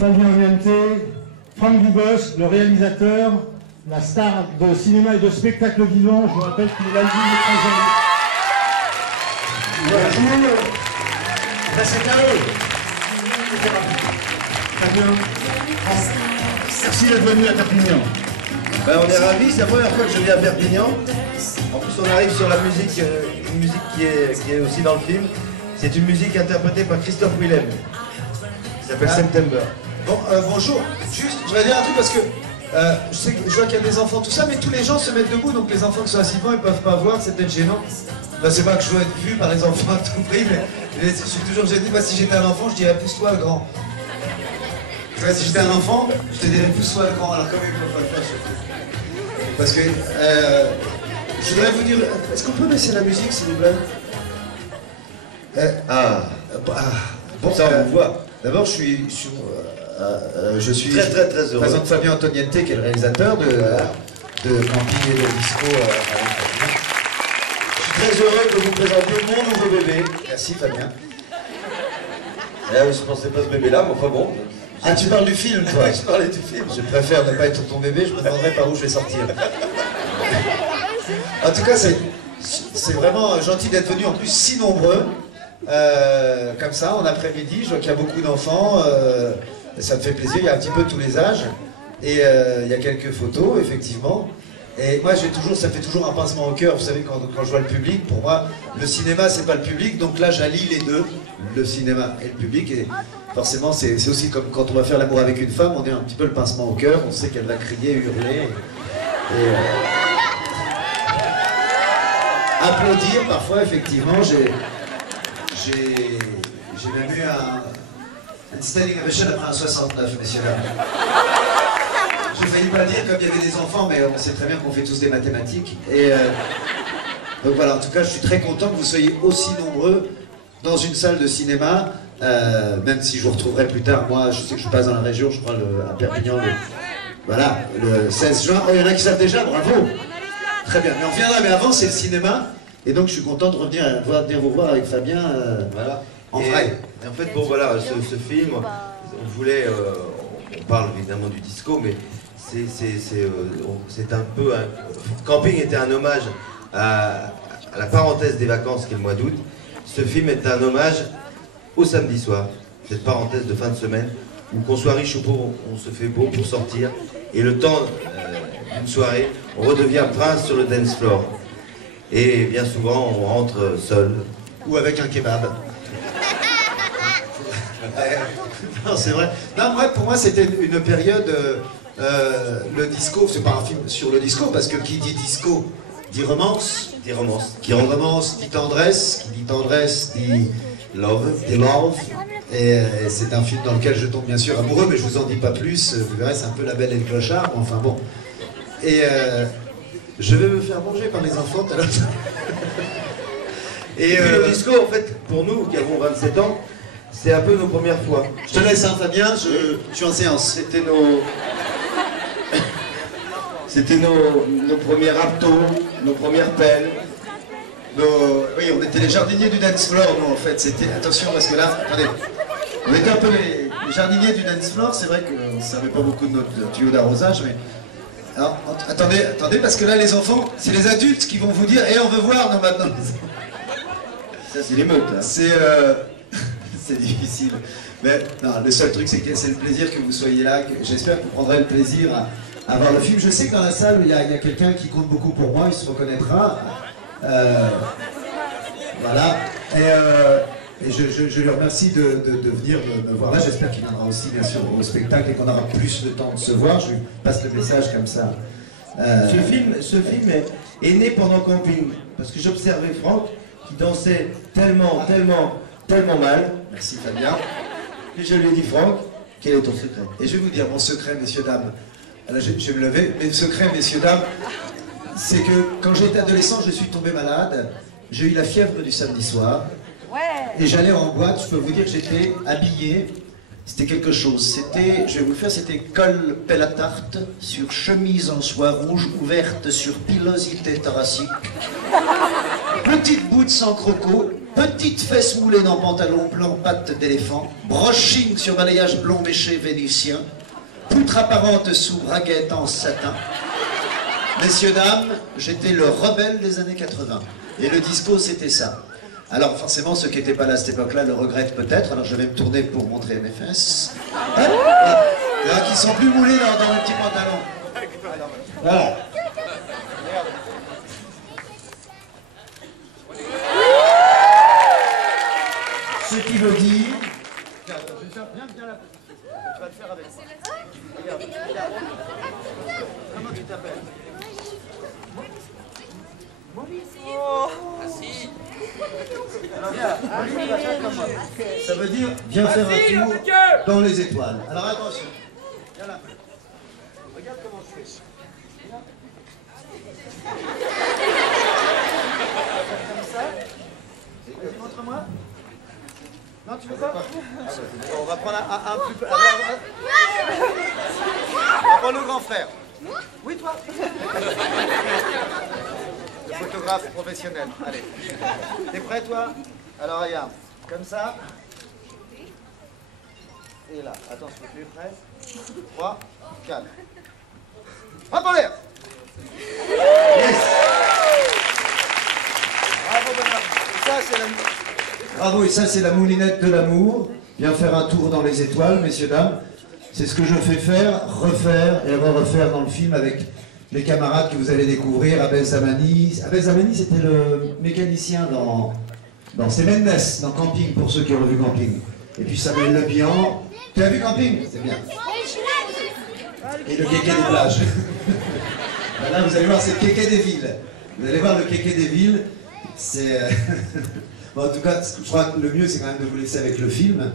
Fabien Ognante, Franck Dubos, le réalisateur, la star de cinéma et de spectacle vivant. Je vous rappelle qu'il est l'album de 13 ans. Bonjour. Ben, c'est carré. Fabien, merci d'être venu à Perpignan. Ben, on est ravis, c'est la première fois que je viens à Perpignan. En plus on arrive sur la musique, une musique qui est aussi dans le film. C'est une musique interprétée par Christophe Willem. Qui s'appelle September. Bon, bonjour. Juste, je voudrais dire un truc parce que je vois qu'il y a des enfants, tout ça, mais tous les gens se mettent debout, donc les enfants qui sont assis devant, ils peuvent pas voir, c'est peut-être gênant. Ben, c'est pas que je veux être vu par les enfants à tout prix, mais je suis toujours gêné. Moi, si j'étais un enfant, je dirais pousse-toi le grand. Tu vois, si j'étais un enfant, je te dirais pousse-toi le grand, alors comme ils peuvent pas le faire surtout. Parce que je voudrais vous dire, est-ce qu'on peut baisser la musique, s'il vous plaît? Bon, ça on vous voit. D'abord, je suis Très heureux. présente Fabien Antoniente, qui est le réalisateur de Camping et de Disco. Je suis très heureux de vous présenter mon nouveau bébé. Merci Fabien. Je pensais pas ce bébé-là, mais enfin bon. Ah, tu parles du film, toi? Je parlais du film. Je préfère ne pas être ton bébé, je me demanderai par où je vais sortir. En tout cas, c'est vraiment gentil d'être venu, en plus si nombreux. Comme ça, en après-midi, je vois qu'il y a beaucoup d'enfants, ça me fait plaisir, il y a un petit peu tous les âges, et il y a quelques photos, effectivement. Et moi, ça me fait toujours un pincement au cœur, vous savez, quand je vois le public, pour moi, le cinéma, c'est pas le public, donc là, j'allie les deux, le cinéma et le public, et forcément, c'est aussi comme quand on va faire l'amour avec une femme, on est un petit peu le pincement au cœur, on sait qu'elle va crier, hurler, et applaudir, parfois, effectivement, j'ai même eu un standing ovation après un 69, messieurs dames. J'ai failli pas le dire comme il y avait des enfants, mais on sait très bien qu'on fait tous des mathématiques. Et donc voilà, en tout cas, je suis très content que vous soyez aussi nombreux dans une salle de cinéma, même si je vous retrouverai plus tard. Moi, je sais que je passe dans la région, je crois, à Perpignan, le 16 juin. Oh, il y en a qui savent déjà, bravo. Très bien, mais on reviendra, mais avant, c'est le cinéma. Et donc je suis content de venir vous voir avec Fabien Voilà. en vrai. Et en fait, bon voilà, ce film, on voulait, on parle évidemment du disco, mais c'est un peu, Camping était un hommage à la parenthèse des vacances qui est le mois d'août. Ce film est un hommage au samedi soir, cette parenthèse de fin de semaine, où qu'on soit riche ou pauvre, on se fait beau pour sortir, et le temps d'une soirée, on redevient prince sur le dance floor. Et bien souvent, on rentre seul. Ou avec un kebab. Non, c'est vrai. Non, pour moi, c'était une période... le disco, c'est pas un film sur le disco, parce que qui dit disco, dit romance. Dit romance. Qui dit romance, dit tendresse. Qui dit tendresse, dit love. Dit love. Et c'est un film dans lequel je tombe bien sûr amoureux, mais je vous en dis pas plus. Vous verrez, c'est un peu La Belle et le Clochard, mais enfin bon. Et... je vais me faire manger par les enfants tout à l'heure. Et puis le disco, en fait, pour nous qui avons 27 ans, c'est un peu nos premières fois. Je te laisse, hein, Fabien, je suis en séance. C'était nos premiers raptos, nos premières pelles. Oui, on était les jardiniers du dance floor, nous, en fait. Attention, parce que là, attendez. On était un peu les jardiniers du dance floor. C'est vrai qu'on ne savait pas beaucoup de notre tuyau d'arrosage, mais... Alors, attendez, parce que là, les enfants, c'est les adultes qui vont vous dire « Eh, on veut voir, non, maintenant !» Ça, c'est l'émeute, hein. C'est difficile. Mais non, le seul truc, c'est que c'est le plaisir que vous soyez là. J'espère que vous prendrez le plaisir à voir le film. Je sais que dans la salle, il y a quelqu'un qui compte beaucoup pour moi, il se reconnaîtra. Voilà. Et je lui remercie de venir me voir là. J'espère qu'il viendra aussi, bien sûr, au spectacle et qu'on aura plus de temps de se voir. Je lui passe le message comme ça. Ce film est né pendant Camping, parce que j'observais Franck qui dansait tellement mal. Merci Fabien. Et je lui ai dit, Franck, quel est ton secret? Et je vais vous dire mon secret, messieurs, dames. Là, je vais me lever. Mes secrets, messieurs, dames, c'est que quand j'étais adolescent, je suis tombé malade. J'ai eu la fièvre du samedi soir. Et j'allais en boîte, je peux vous dire que j'étais habillé. C'était quelque chose. C'était, je vais vous le faire, c'était col pelle à tarte sur chemise en soie rouge ouverte sur pilosité thoracique. Petite boute sans croco Petite fesse moulée dans pantalon blanc, patte d'éléphant, brushing sur balayage blond méché vénitien, poutre apparente sous braguette en satin. Messieurs, dames, j'étais le rebelle des années 80. Et le disco, c'était ça. Alors forcément, ceux qui n'étaient pas là à cette époque-là le regrettent peut-être, alors je vais me tourner pour montrer mes fesses. Qui sont plus moulés dans le petit pantalon. Voilà. Ce qui veut dire... Viens là. Tu vas le faire avec moi. Regarde. Comment tu t'appelles? Ça veut dire viens faire un tour dans les étoiles. Alors attention. Viens là. Regarde comment je fais. Comme ça. Vas-y, montre-moi. Non, tu veux pas? On va prendre un plus... On va prendre le grand frère. Oui, toi. Le photographe professionnel. Allez. T'es prêt, toi? Alors, regarde. Comme ça. Et là. Attention, tu es prêt? 3, 4. Hop en l'air. Yes. Bravo, bonhomme. Et ça, c'est la... Bravo, et ça, c'est la moulinette de l'amour. Viens faire un tour dans les étoiles, messieurs, dames. C'est ce que je fais faire, refaire et refaire dans le film avec les camarades que vous allez découvrir. Abel Zamani. Abel Zamani, c'était le mécanicien dans C'est Mendes, dans Camping, pour ceux qui ont vu Camping. Et puis Samuel Le Bihan. Tu as vu Camping? C'est bien. Et le kéké des plages. Là, vous allez voir, c'est le kéké des villes. Vous allez voir le kéké des villes. C'est... Bon, en tout cas, je crois que le mieux, c'est quand même de vous laisser avec le film.